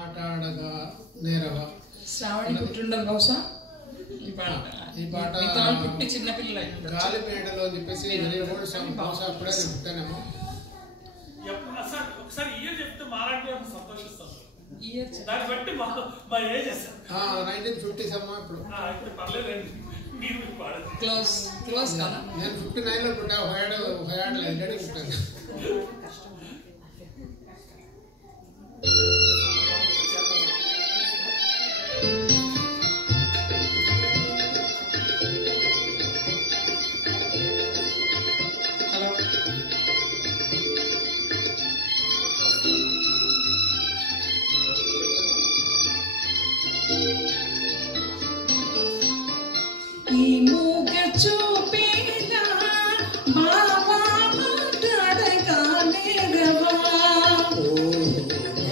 మాట్లాడగా నేరవా శ్రావణి పుట్టిండదు బహుశా ఈ పాట పుట్టి చిన్నపిల్లలు గాలిపేటలో అని చెప్పేసి బహుశా అప్పుడే చెప్తానేమో. ఒకసారి ఇయర్ చెప్తే మారాడు సంతోషిస్తాం. ఇయర్ దాన్ని బట్టి మా ఏజ్ 1950s అమ్మా. ఇప్పుడు పర్లేదండి, మీరు పాడదు. క్లోజ్ కదా. నేను 59లో పుట్టా. ఒక ఏడాది ఎండడి పుట్టాను. ఈ మూగ చూపేనా బావా మాట్లాడగా నేరవా.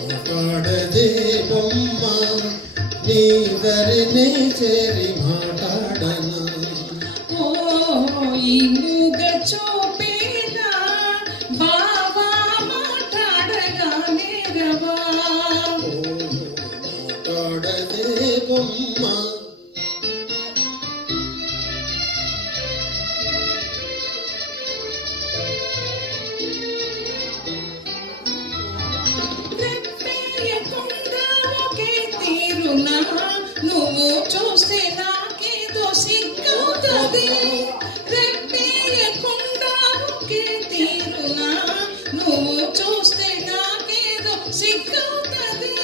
మాట్లాడదే బొమ్మ నీ దరినే చేరి మాట్లాడనా. ఓ ఈ మూగ చూపేనా బావా మాట్లాడగా నేరవా. మాట్లాడదే బొమ్మ నువ్వు చూస్తే నాకేదో సిగ్గవుతుంది. రెప్పేయకుండా ఒకే తీరునా నువ్వు చూస్తే నాకేదో సిగ్గవుతుంది.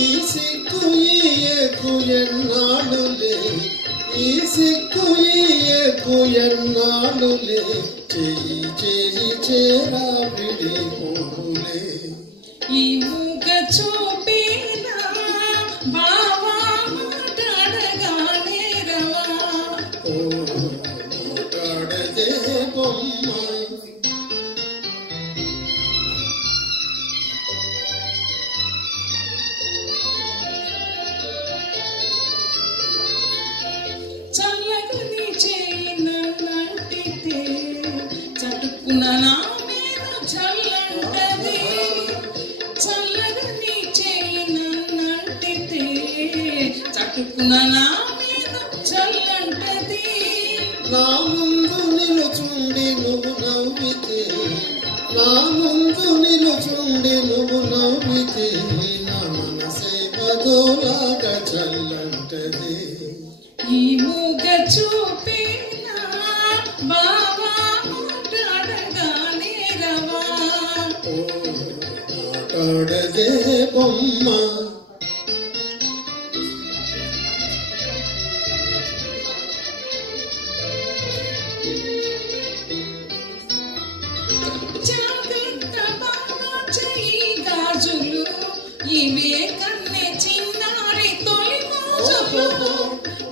ఈ సిగ్గు ఈ ఎక్కు ఎన్నాళ్ళులే, ఈ సిగ్గు ఈ ఎక్కు ఎన్నాళ్ళులే, చెయ్యి చెయ్యి చేరా విడిపోలే. ఈ మూగ చూపేనా బావా మాట్లాడగా నేరవా. ఓ మాట్లాడదే బొమ్మ చల్లగా నీ చేయి నన్నంటితే చటుక్కున నా మీద చల్లంటది. చల్లగా నీ చేయి నన్నంటితే చటుక్కున నా మీద చల్లంటది. నా ముందు నిలుచుండి నువ్వు నవ్వితే, నా ముందు నిలుచుండి నువ్వు నవ్వితే, నా మనసే బదోలాగా చల్లంటది. ఈ మూగ చూపేనా బావా మాట్లాడగా నేరవా. ఓ మాట్లాడదే బొమ్మ జాగ్రత్త బాగా చెయ్యి గాజులు ఇవే కన్నె చిన్నారి తొలి మోజులు.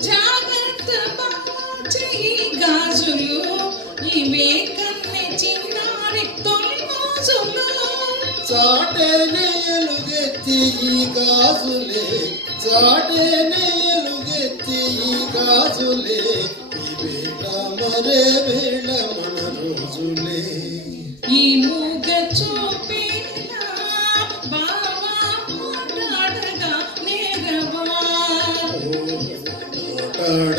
జాగ్రత్త బాగా చెయ్యి గాజులు ఇవే కన్నె చిన్నారి తొలి మోజులు. చాటేనే ఎలుగెత్తి ఈ గాజులే, చాటేనే ఎలుగెత్తి ఈ గాజులే, ఈ వేళ మరే వేళ మన రోజులే. ఈ మూగ చూపేనా బావా మాట్లాడగా నేరవా. మాట్లాడ